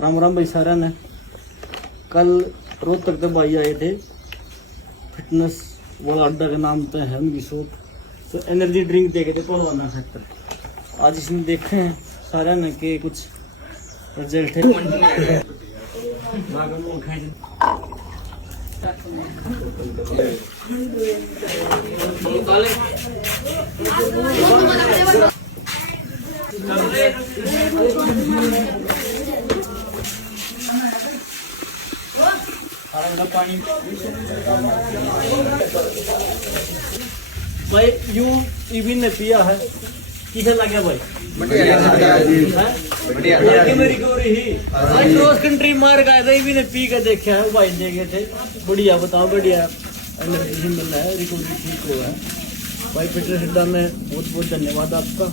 राम राम भाई सारा ने। कल रोहतक तक भाई आए थे, फिटनेस वाला अड्डा के नाम पे है उनकी शॉप, तो एनर्जी ड्रिंक देखे थे पहलवाना खातर। आज इसमें देखे हैं सारा ने के कुछ रिजल्ट है। पानी भाई यू इविन ने पिया है, किसे लगे भाई? बढ़िया मेरी गोरी ही भाई क्रॉस कंट्री मार गए थे, इविन ने पी के देखा है भाई, देखे थे बढ़िया। बताओ बढ़िया एनर्जी मिल रहा है, रिकवरी ठीक हुआ है भाई। फिटनेस अड्डा में बहुत बहुत धन्यवाद आपका।